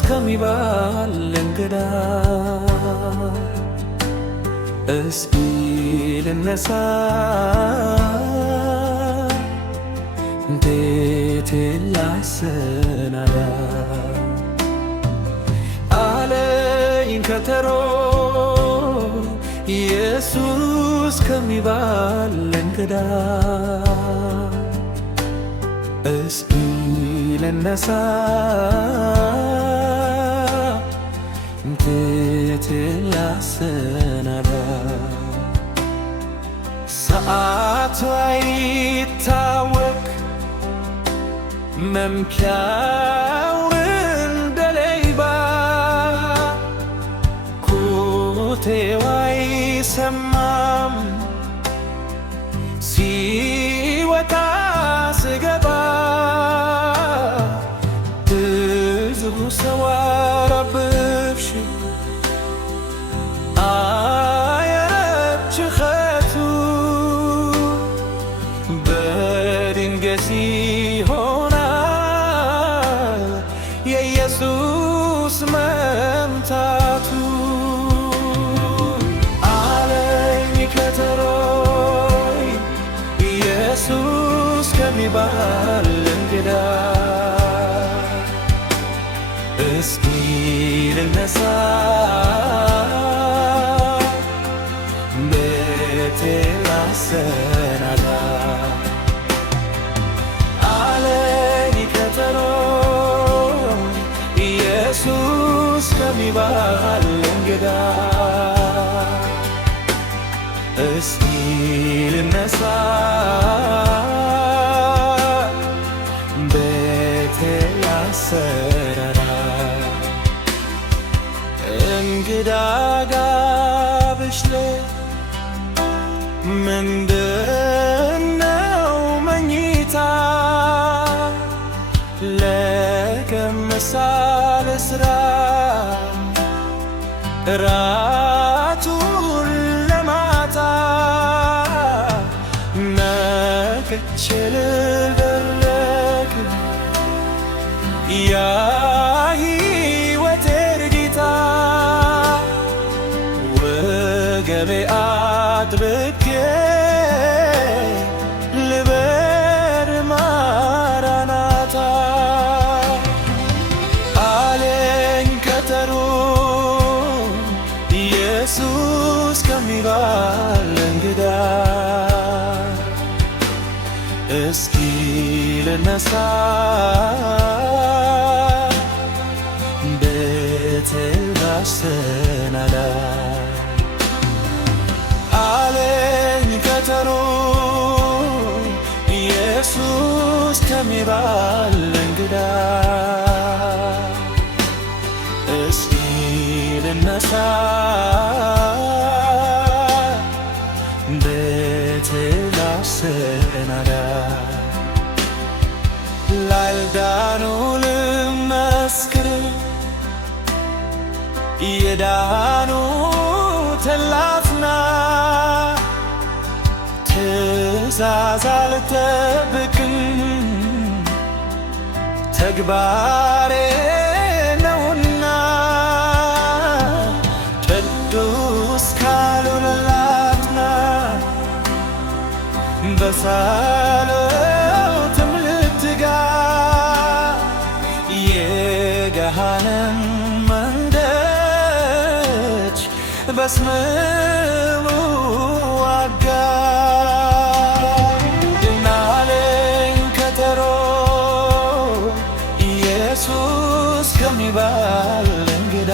ከሚባል እንግዳ እስኪ ልነሳ ቤቴ ላሰናዳ አለኝ ከተሮ ኢየሱስ ከሚባል እንግዳ እስኪ ልነሳ ቤቴ ላሰናዳ ሰዓቱ አይታወቅ መምኪያው እንደ ሌባ ኮቴው አይሰማም ሲወጣ ስገባ ብዙ ሰው አረብሽ አየረችኸቱ በድንገት ይሆናል የኢየሱስ መምጣቱ አለኝ ከተሮይ ኢየሱስ ከሚባል እንግዳ እስኪ ልነሳ ቤቴ ላሰናዳ አለኝ ከተሮ ኢየሱስ ከሚባል እንግዳ እስኪ ልነሳ ቤቴ ላሰናዳ እንግዳ ጋብዤ ምንድነው መኝታ ለቀምሳል ስራ እራቱን ለማታ ነቅቼ ልደለቅ የሕይወቴ ጌታ ወገቤ አጥብቄ ልበር ማራናታ አለኝ ከተሮ ኢየሱስ ከሚባል እንግዳ እስኪ ልነሳ ቤቴ ላሰናዳ አለኝ ከተሮ ኢየሱስ ከሚባል እንግዳ እስኪ ልነሳ ቤቴ ላሰናዳ ላልዳኑ ልመስክር የዳኑትን ላጽና ትእዛዝ አልጠብቅም ተግባሬ ነውና ቅዱስ ቃሉን ላጥና በጸሎትም ልትጋ የገሃነም መንደጅ በስምሙ ዋጋ እናለኝ ከተሮ ኢየሱስ ከሚባል እንግዳ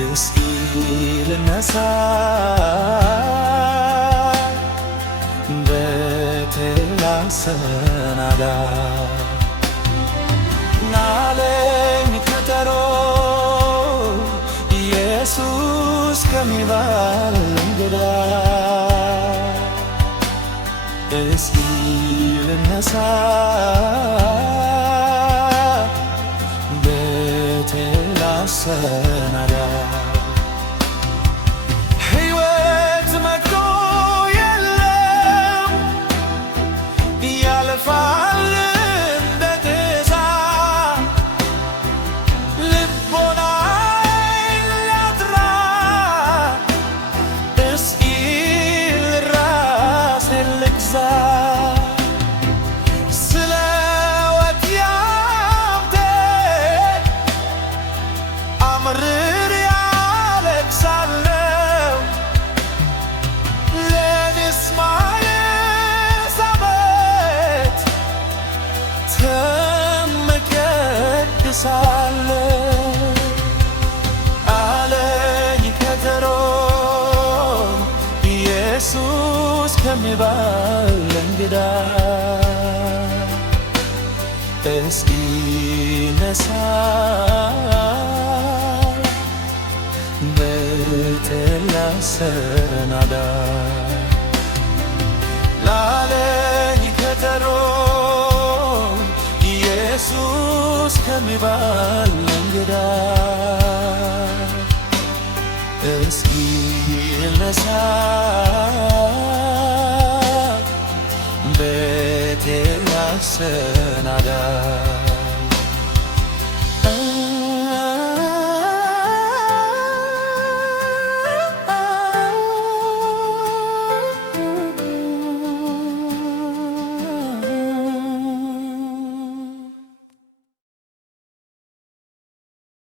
እስኪ ልነሳ ቤቴ ላሰናዳ ናለኝ ከተሮ ኢየሱስ ከሚባል እንግዳ እስኪ ልነሳ ቤቴ ላሰናዳ ሕይወት መጥቶ የለም ያልፋል እንደ ጤዛ እነሳለሁ አለኝ ቀጠሮ ኢየሱስ ከሚባል እንግዳ እስኪ ነሳ በተላሰናዳ ላለኝ ቀጠሮ ኢየሱስ ከሚባል እንግዳ እስኪ ነሳ በተላሰናዳ